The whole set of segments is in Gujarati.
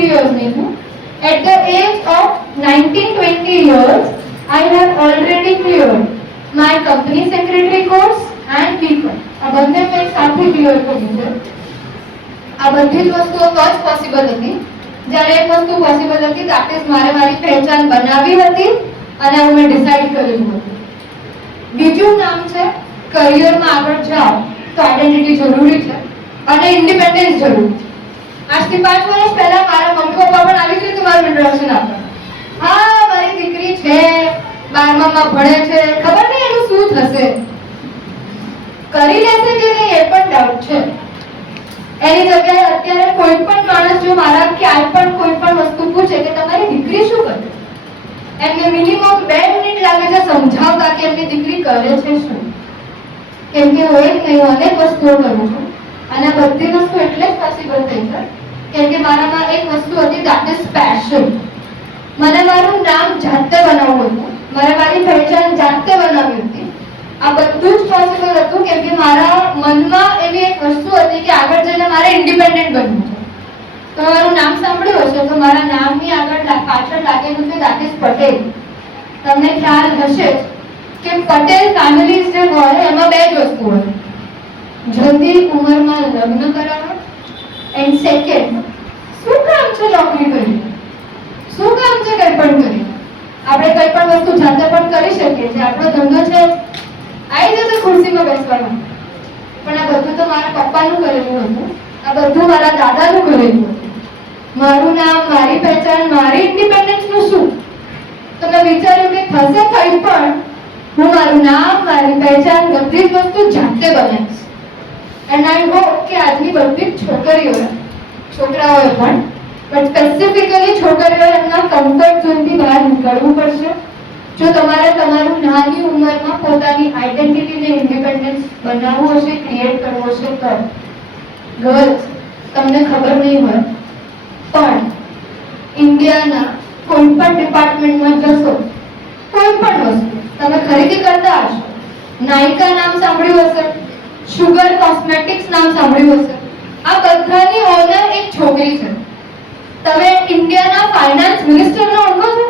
23 yearsની છું. At the age of 19-20 years, I have already cleared my company secretary course and BCom. આ બંને મેં સાથે ક્લિયર કર્યું છે. આ બધી જ વસ્તુઓ તો જ પોસિબલ હતી જ્યારે એક વસ્તુ પોસિબલ હતી, that is મારે મારી પહેચાન બનાવી હતી અને હું મેં ડિસાઈડ કરેલું હતું. બીજું નામ છે કરિયરમાં આગળ જાઓ તો આઈડેન્ટિટી જરૂરી છે અને ઇન્ડિપેન્ડન્સ જરૂરી છે. આજથી 5 વર્ષ પહેલા મારા મમ્મી પપ્પા પણ આવી રીતે મારું ઇન્ટ્રોડક્શન આપ્યું. હા, મારી દીકરી છે, 12માં ભણે છે, ખબર નહીં એનું શું થશે, કરી લેશે કે નહીં એ પણ ડાઉટ છે. એની જગ્યાએ અત્યારે કોઈ પણ માણસ જો મારા ક્યાંય પણ કોઈ પણ વસ્તુ પૂછે કે તમારી દીકરી શું કરે, એમને મિનિમમ 2 મિનિટ લાગે છે સમજાવતા કે એમની દીકરી કરે છે શું. કેમ કે હું એક નહીં અનેક વસ્તુઓ કરું છું અને આ બધી વસ્તુ એટલે જ પોસિબલ થઈ છે કેમ કે મારામાં એક વસ્તુ હતી, that is passion. મને મારું નામ જાતે બનાવવું હતું, મારે મારી પહેચાન જાતે બનાવવી હતી. આ બધું જ પોસિબલ હતું કેમ કે મારા મનમાં એવી એક વસ્તુ હતી કે આગળ જઈને મારે ઇન્ડિપેન્ડન્ટ બનવું છે. તો મારું નામ સાંભળ્યું હશે તો મારા નામની આગળ પાછળ લાગેલું છે that is પટેલ. તમને ખ્યાલ હશે કે પટેલ ફેમિલીઝ જે હોય એમાં 2 જ વસ્તુ હોય, જલ્દી ઉંમરમાં લગ્ન કરાવવા એન્ડ સેકન્ડ શું કામ છે નોકરી કરી, શું કામ છે કંઈ પણ કરી. આપણે કંઈ પણ વસ્તુ જાતે પણ કરી શકીએ છીએ, આપણો ધંધો છે, આવી જશે ખુરશીમાં બેસવાનું. પણ આ બધું તો મારા પપ્પાનું કરેલું હતું, આ બધું મારા દાદાનું કરેલું હતું. મારું નામ, મારી પહેચાન, મારી ઇન્ડિપેન્ડન્સનું શું? તો મેં વિચાર્યું કે થશે કંઈ પણ હું મારું નામ, મારી પહેચાન બધી જ વસ્તુ જાતે બનાવીશ. એન્ડ આઈ હોપ કે આજની બધી જ છોકરીઓએ, છોકરાઓએ પણ, બટ સ્પેસિફિકલી છોકરીઓએ એમના કમ્ફર્ટ ઝોનથી બહાર નીકળવું પડશે. જો તમારે તમારું નાની ઉંમરમાં પોતાની આઈડેન્ટિટીને ઇન્ડિપેન્ડન્સ બનાવવું હશે, ક્રિએટ કરવું હશે તો ગર્લ્સ તમને ખબર નહીં હોય પણ ઇન્ડિયાના કોઈ પણ ડિપાર્ટમેન્ટમાં જશો, કોઈ પણ વસ્તુ તમે ખરીદી કરતા હશો, નાયકા નામ સાંભળ્યું હશે, શુગર કોસ્મેટિક્સ નામ સાંભળ્યું હશે, આ બધાની ઓનર એક છોકરી છે. તમે ઇન્ડિયાના ફાઇનાન્સ મિનિસ્ટરને ઓળખો છો?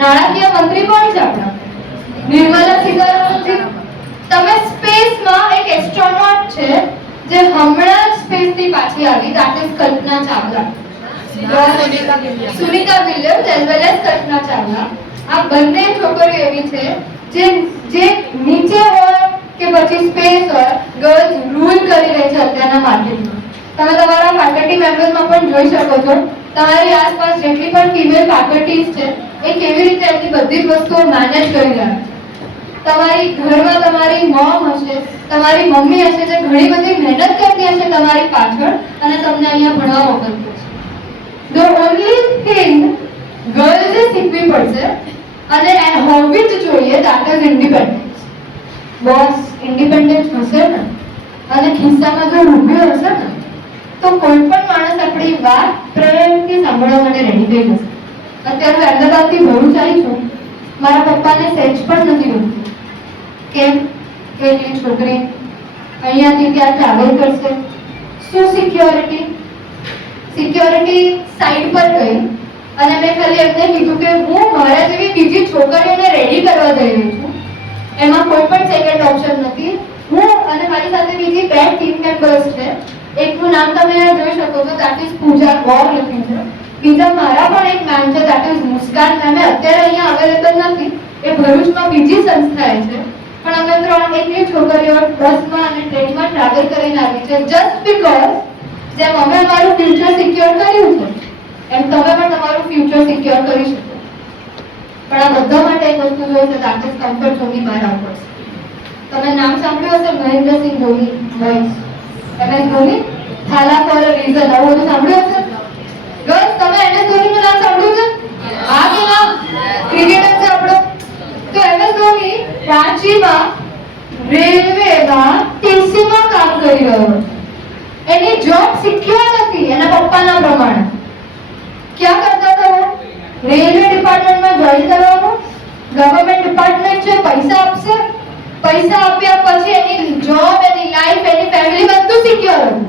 નાણાકીય મંત્રી કોણ છે આપણા? નિર્મલા સીતારામનજી. તમે સ્પેસમાં એક એસ્ટ્રોનોટ છે જે હમણાં જ સ્પેસથી પાછી આવી, that is Kalpana Chawla. Sunita Williams as well as Kalpana Chawla. આ બંને છોકરીઓ એવી છે જે નીચે હોય કે પછી સ્પેસ હોય, ગર્લ્સ રૂલ કરી રહી છે અત્યારના માર્કેટમાં. તમે તમારા ફેકલ્ટી મેમ્બર્સમાં પણ જોઈ શકો છો, તમારી આસપાસ જેટલી પણ ફિમેલ ફેકલ્ટીઝ છે એ કેવી રીતે એમની બધી જ વસ્તુઓ મેનેજ કરી રહ્યા છે. તમારી ઘરમાં તમારી મોમ હશે, તમારી મમ્મી હશે જે ઘણી બધી મહેનત કરતી હશે તમારી પાછળ અને તમને અહીંયા ભણવા મોકલતી હશે. The only thing ગર્લ્સે શીખવી પડશે અને હોવી જ જોઈએ that is independence. Boss independence હશે ને અને ખિસ્સામાં જો રૂપિયો હશે ને તો કોઈ પણ માણસ આપણી વાત પ્રેમથી સાંભળવા માટે રેડી થઈ જશે. અત્યારે હું અમદાવાદથી ભરૂચ આવી છું, મારા પપ્પાને સહેજ પણ નથી ગમતું. કેમ કે એની છોકરી અહીંયાથી ત્યાં ટ્રાવેલ કરશે, શું સિક્યોરિટી સાઈડ પર ગઈ અને મેં ખાલી એમને કીધું કે હું મારા જેવી બીજી છોકરીઓને રેડી કરવા જઈ રહી છું, એમાં કોઈ પણ સેકન્ડ ઓપ્શન નથી. હું અને મારી સાથે બીજી 2 ટીમ મેમ્બર્સ છે, એકનું નામ તમે જોઈ શકો છો that is પૂજા ગોર લખ્યું છે, બીજા મારા પણ એક મેમ છે that is મુસ્કાન મેમ. અત્યારે અહીંયા અવેલેબલ નથી, એ ભરૂચમાં બીજી સંસ્થાએ છે, પણ અમે 3 એકલી છોકરીઓ બસમાં અને ટ્રેનમાં ટ્રાવેલ કરીને આવી છે જસ્ટ બીકોઝ જેમ અમે અમારું ફ્યુચર સિક્યોર કર્યું છે એમ તમે પણ તમારું ફ્યુચર સિક્યોર કરી શકો. પણ આ બધા માટે એક વસ્તુ જોઈએ છે that is કમ્ફર્ટ ઝોનની બહાર આવવું પડશે. તમે નામ સાંભળ્યું હશે Mahendra Singh Dhoni, boys MS Dhoni, Thala for a reason, આવું બધું સાંભળ્યું હશે? ગર્લ્સ તમે MS ધોનીનું નામ સાંભળ્યું છે? હા કે ના? ક્રિકેટર છે આપણો. તો MS ધોની રાંચીમાં રેલવેમાં ટીસીમાં કામ કરી રહ્યો છે. એની જોબ સિક્યોર નથી એના પપ્પાના પ્રમાણે. ક્યાં કરતા હતા? રેલવે ડિપાર્ટમેન્ટમાં જોઈન કરવાનું, ગવર્નમેન્ટ ડિપાર્ટમેન્ટ છે, પૈસા આપશે, પૈસા આપ્યા પછી એની જોબ, એની લાઈફ, એની ફેમિલી બધું સિક્યોર હતું.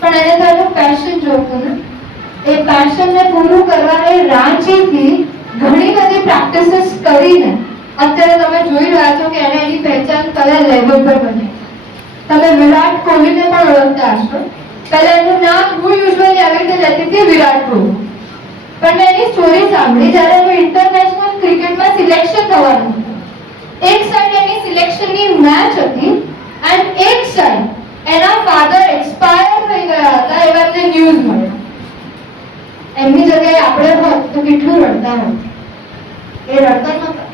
પણ એને તો એનું પેશન જોતું ને, એ પેશનને પૂરું કરવા એ રાંચીથી ઘણી બધી પ્રેક્ટિસીસ કરીને અત્યારે તમે જોઈ રહ્યા છો કે એને એની પહેચાન કયા લેવલ પર બની. તમે વિરાટ કોહલીને પણ ઓળખતા હશો. પહેલા એનું નામ હું યુઝ્યુઅલી આવી રીતે લેતી હતી વિરાટ કોહલી, પણ મેં એની સ્ટોરી સાંભળી જ્યારે એનું ઇન્ટરનેશનલ ક્રિકેટમાં સિલેક્શન થવાનું હતું. એક સાઈડ એની સિલેક્શનની મેચ હતી એન્ડ એક સાઈડ એના ફાધર એક્સપાયર થઈ ગયા હતા એવા એમને ન્યૂઝ મળ્યા. એમની જગ્યાએ આપણે હોત તો કેટલું રડતા હોત. એ રડતા નહોતા.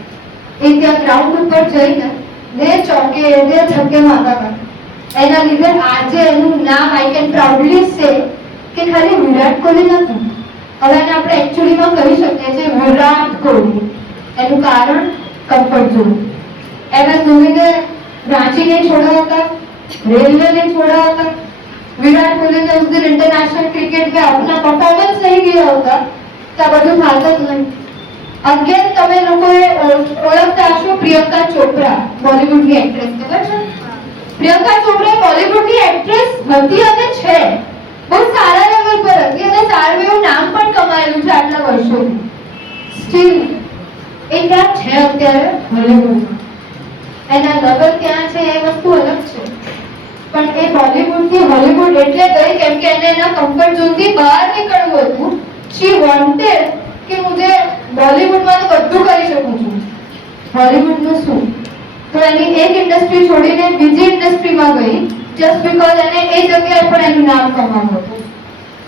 એ ત્યાં ગ્રાઉન્ડ ઉપર જઈને બે ચોકે બે છક્કે મારતા હતા. એના લીધે આજે એનું નામ આઈ કેન પ્રાઉડલી સે કે ખાલી વિરાટ કોહલી નથી, હવે એને આપણે એકચ્યુઅલીમાં કહી શકીએ છીએ વિરાટ કોહલી. એનું કારણ કમ્ફર્ટ ઝોન. MS ધોનીને રાંચી नहीं छोड़ा होता, रेलवे नहीं छोड़ा होता, विराट कोहली ने उस दिन इंटरनेशनल क्रिकेट में अपना परफॉर्मेंस नहीं किया होता तो બધું થાત જ નહીં. અગેન તમે લોકોએ ઓળખતા હશો પ્રિયંકા ચોપરા, બોલિવૂડની એક્ટ્રેસ. ખબર છે? પ્રિયંકા ચોપરા બોલિવૂડની એક્ટ્રેસ હતી અને છે. બહુ સારા લેવલ પર હતી અને સારું એવું નામ પણ કમાયેલું છે આટલા વર્ષોથી. સ્ટીલ એ ક્યાં છે અત્યારે હોલિવૂડમાં. એના લેવલ ક્યાં છે એ વસ્તુ અલગ છે, પણ એ બોલિવૂડથી હોલિવૂડ એટલે ગઈ કેમ કે એને એના કમ્ફર્ટ ઝોનથી બહાર નીકળવું હતું. શી વોન્ટેડ કે મુજે બોલિવૂડમાં તો બધું કરી શકું છું, હોલિવૂડનું શું. તો એની એક ઇન્ડસ્ટ્રી છોડીને બીજી ઇન્ડસ્ટ્રીમાં ગઈ જસ્ટ બીકોઝ એને એ જગ્યાએ પણ એનું નામ કમાવું હતું.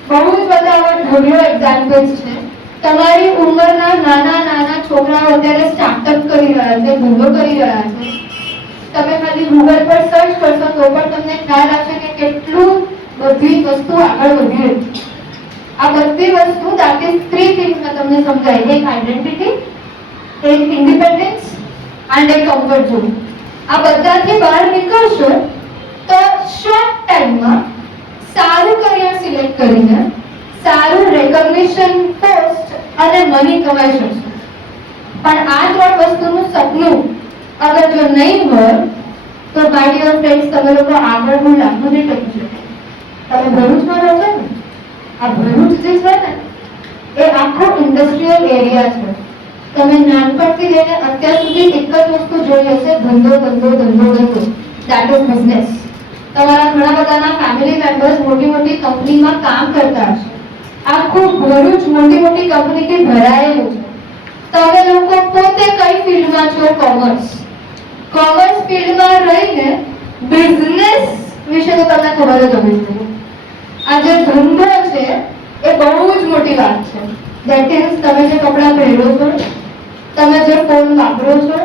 બહુ જ બધા આવા ઢગલો એક્ઝામ્પલ્સ છે. તમારી ઉંમરના નાના નાના છોકરાઓ અત્યારે સ્ટાર્ટઅપ કરી રહ્યા છે, ધંધો કરી રહ્યા છે. તમે ખાલી ગૂગલ પર સર્ચ કરશો તો પણ તમને ખ્યાલ આવશે કે કેટલું બધી વસ્તુ આગળ વધી રહી છે. આ બધી વસ્તુ that is three things મેં તમને સમજાવી. એક આઈડેન્ટિટી, એક ઇન્ડિપેન્ડન્સ એન્ડ એક કમ્ફર્ટ ઝોન. આ બધાથી બહાર નીકળશો તો શોર્ટ ટાઈમમાં સારું કરિયર સિલેક્ટ કરીને સારું રેકગ્નિશન, પોસ્ટ અને મની કમાઈ શકશો. પણ આ ત્રણ વસ્તુનું સપનું અગર જો નહીં હોય તો માય ડિયર ફ્રેન્ડ્સ તમે લોકો આગળનું લાંબુ નહીં ટકી શકે. તમે ભરૂચમાં રહો છો ને, આ ભરૂચ જે છે ને એ આખો ઇન્ડસ્ટ્રીયલ એરિયા છે. તમે નાનપણથી લઈને અત્યાર સુધી એક જ વસ્તુ જોઈ હશે, ધંધો ધંધો ધંધો ધંધો, ધેટ ઇઝ બિઝનેસ. તમારા ઘણા બધાના ફેમિલી મેમ્બર્સ મોટી મોટી કંપનીમાં કામ કરતા હશે. આખું ભરૂચ મોટી મોટી કંપનીથી ભરાયેલું છે. તમે લોકો પોતે કઈ ફિલ્ડમાં છો? કોમર્સ. કોમર્સ ફિલ્ડમાં રહીને બિઝનેસ વિશે તો તમને ખબર જ હોવી જોઈએ. આ જે ધંધો છે એ બહુ જ મોટી વાત છે. ધેટ ઇઝ તમે જે કપડાં પહેરો છો, તમે જે ફોન વાપરો છો,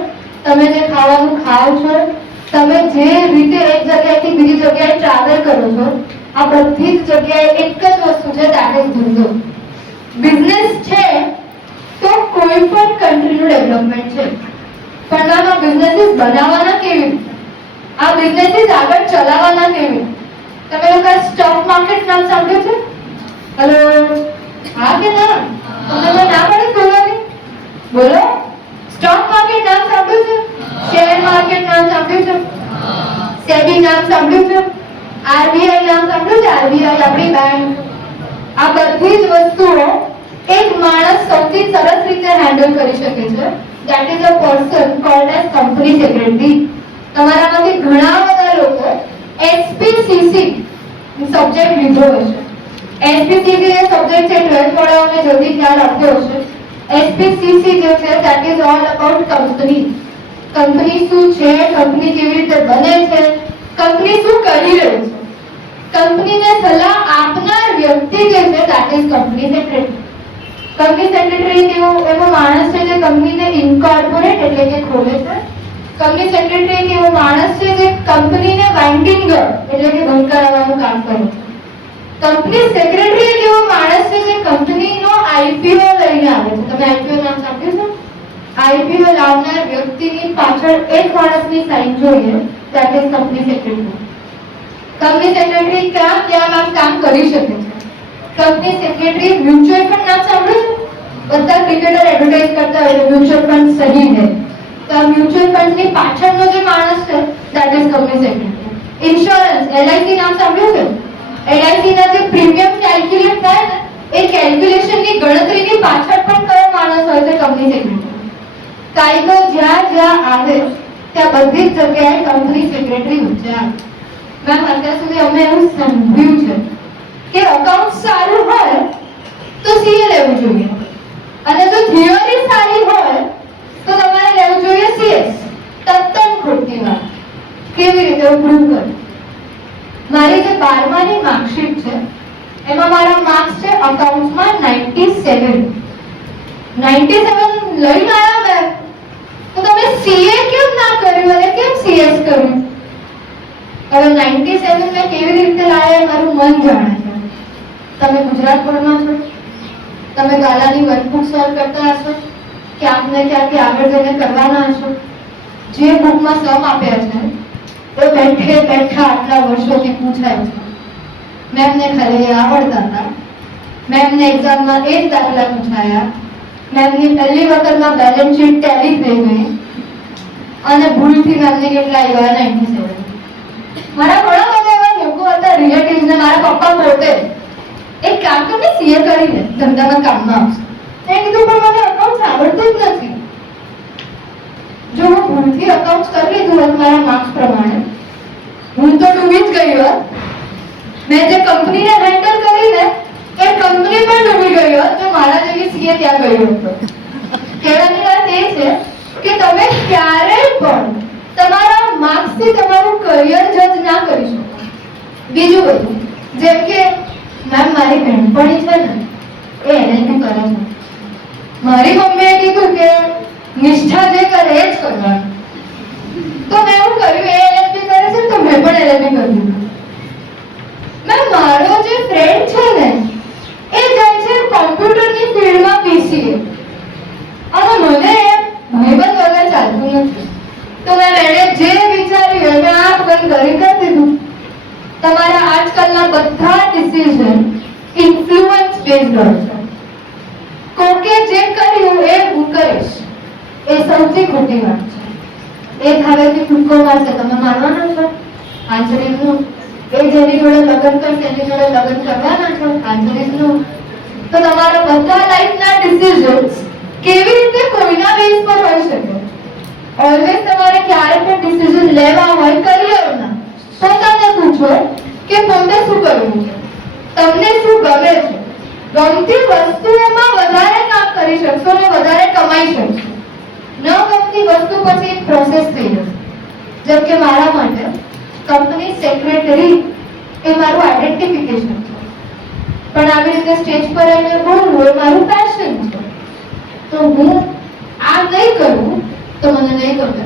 તમે જે ખાવાનું ખાઓ છો, તમે જે રીતે એક જગ્યાએથી બીજી જગ્યાએ ટ્રાવેલ કરો છો, આ બધી જ જગ્યાએ એક જ વસ્તુ છે, ધેટ ઇઝ ધંધો. બિઝનેસ છે તો કોઈ પણ કન્ટ્રીનું ડેવલપમેન્ટ છે. પણ આ બિઝનેસીસ બનાવવાના કેવી રીતે, આ બિઝનેસીસ આગળ ચલાવવાના કેવી રીતે. તમે લોકો સ્ટોક માર્કેટ નામ સાંભળ્યું છે? હેલો, હા કે ના? તમને ના પડે બોલવાની? બોલો. સ્ટોક માર્કેટ નામ સાંભળ્યું છે? શેર માર્કેટ નામ સાંભળ્યું છે? સેબી નામ સાંભળ્યું છે? આરબીઆઈ નામ સાંભળ્યું છે? આરબીઆઈ આપણી બેંક. આ બધી જ વસ્તુઓ એક માણસ સૌથી સરસ રીતે હેન્ડલ કરી શકે છે. That is a person cold as company secretary. તમારામાંથી ઘણા બધા લોકો એસપીસીસી સબ્જેક્ટ લીધો હશે. એસપીસીસી એ સબ્જેક્ટ છે 12th વાળાઓને જલ્દી ખ્યાલ આપ્યો હશે. એસપીસીસી જે છે that is all about company. Company શું છે, કંપની કેવી રીતે બને છે, કંપની શું કરી રહી છે, કંપનીને સલાહ આપનાર વ્યક્તિ જે છે that is company secretary. Company secretary એવો માણસ છે જે કંપનીને ઇન્કોર્પોરેટ એટલે કે ખોલે છે. કંપની સેક્રેટરી એક એવો માણસ છે જે કંપનીને વાઇન્ડિંગ એટલે કે બંધ કરાવવાનું કામ કરે છે. કંપની સેક્રેટરી એક એવો માણસ છે જે કંપનીનો આઈપીઓ લઈને આવે છે. તમે આઈપીઓ નામ સાંભળ્યું છે? આઈપીઓ લાવનાર વ્યક્તિની પાછળ એક માણસની સાઇન જોઈએ, that is company secretary. Company secretary ક્યાં ક્યાં કામ કરી શકે છે? કંપની સેક્રેટરી મ્યુચ્યુઅલ ફંડ નામ સાંભળ્યું છે? બધા ક્રિકેટર એડવર્ટાઇઝ કરતા હોય મ્યુચ્યુઅલ ફંડ સહી હે. તો મ્યુચ્યુઅલ ફંડની પાછળનો જે માણસ છે that is company secretary. Insurance, LIC નામ સાંભળ્યું છે? એલઆઈસી ના જે પ્રીમિયમ કેલ્ક્યુલેટ થાય ને એ કેલ્ક્યુલેશનની ગણતરીની પાછળ પણ કયો માણસ હોય છે? Company secretary. કાયદો જ્યાં જ્યાં આવે ત્યાં બધી જ જગ્યાએ કંપની સેક્રેટરી વચ્ચે આવે. મેમ અત્યાર સુધી અમે એવું સમજ્યું છે કે અકાઉન્ટ સારું હોય તો સીએ લેવું જોઈએ, અને જો થિયરી સારી હોય તો તમારે લેવું જોઈએ સીએસ. તદ્દન ખોટી વાત. કેવી રીતે હું પ્રૂવ કરું? મારી જે 12માની માર્કશીટ છે એમાં મારા માર્ક્સ છે અકાઉન્ટ્સમાં 97. 97 લઈને આવ્યા મેમ, તો તમે સીએ કેમ ના કર્યું અને કેમ સીએસ કર્યું? હવે 97 મેં કેવી રીતે લાવ્યા મારું મન જાણે છે. તમે ગુજરાત બોર્ડમાં છો, તમે ગાલાની વર્કબુક સોલ્વ કરતા હશો, ક્યાંક ને ક્યાંકથી આગળ જઈને કરવાના હશો. જે બુકમાં સમ આપ્યા છે એ બેઠે બેઠા આટલા વર્ષોથી પૂછાય છે. મેમને ખાલી આવડતા હતા, મેમને એક્ઝામમાં એ જ દાખલા પૂછાયા, મેમની પહેલી વખતમાં બેલેન્સ શીટ ટેલી થઈ ગઈ અને ભૂલથી મેમને કેટલા આવ્યા? 97. મારા ઘણા બધા એવા લોકો હતા રિલેટિવ્સ ને મારા પપ્પા પોતે એક કામ કરીને સીએ કરી લે, ધંધામાં કામમાં આવશે. મેં કીધું પણ મને અકાઉન્ટ્સ આવડતું જ નથી. જો હું ભૂલથી અકાઉન્ટ્સ કરી લીધું હોત મારા માર્ક્સ પ્રમાણે, હું તો ડૂબી જ ગઈ હોત. મેં જે કંપનીને હેન્ડલ કરી ને એ કંપની પણ ડૂબી ગઈ હોત જો મારા જેવી સીએ ત્યાં ગઈ હોત તો. કહેવાની વાત એ છે કે તમે ક્યારેય પણ તમારા માર્ક્સથી તમારું કરિયર જજ ના કરી શકો. બીજું બધું જેમ કે મેમ મારી બહેનપણી છે ને એ એલએલબી કરે છે. મારી મમ્મીએ કીધું કે નિષ્ઠા જે કરે એ જ કરવાનું, તો મેં એવું કર્યું. એ એલએલબી કરે છે તો મેં પણ એલએલબી કરી. મેમ મારો જે ફ્રેન્ડ છે ને એ જાય છે કોમ્પ્યુટરની ફિલ્ડમાં પીસીએ, અને મને ભાઈબંધ વગર ચાલતું નથી. તો મેં એને જે વિચાર્યું મેં આંખ બંધ કરી દીધું. તમારા આજકાલના બધા ડિસિઝન ઇન્ફ્લુઅન્સ બેઝડ હોય છે. કોકે જે કર્યું એ હું કરીશ, એ સૌથી ખોટી વાત છે. એક હવેથી ટૂંકો મારશે, તમે માનવાના છો? આન્સર ઇઝ નો. એ જેની જોડે લગ્ન કરશે એની જોડે લગ્ન કરવાના છો? Answer is no. તો તમારા બધા લાઈફના ડિસિઝન્સ કેવી રીતે કોઈના બેઝ પર હોઈ શકે? ઓલવેઝ તમારે ક્યારે પણ ડિસિઝન લેવા હોય કરિયરના, પોતાને પૂછો કે પોતે શું કરવું છે, તમને શું ગમે છે. ગમતી વસ્તુઓમાં વધારે કામ કરી શકશો અને વધારે કમાઈ શકશો. ન ગમતી વસ્તુ પછી એક પ્રોસેસ થઈ જશે. જેમ કે મારા માટે કંપની સેક્રેટરી એ મારું આઈડેન્ટિફિકેશન છે, પણ આવી રીતે સ્ટેજ પર આવીને બોલવું એ મારું પેશન છે. તો હું આ નહીં કરું તો મને નહીં ગમે.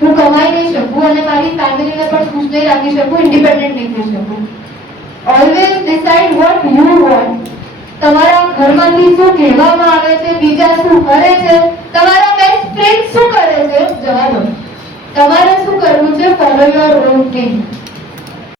હું કમાઈ નહીં શકું અને મારી ફેમિલીને પણ ખુશ નહીં રાખી શકું, ઇન્ડિપેન્ડન્ટ નહીં થઈ શકું. Always decide what you want. તમારા ઘરમાંથી શું કહેવામાં આવે છે, બીજા શું કરે છે, તમારા બેસ્ટ ફ્રેન્ડ શું કરે છે, જવાબ તમારે શું કરવું છે? Follow your own dream.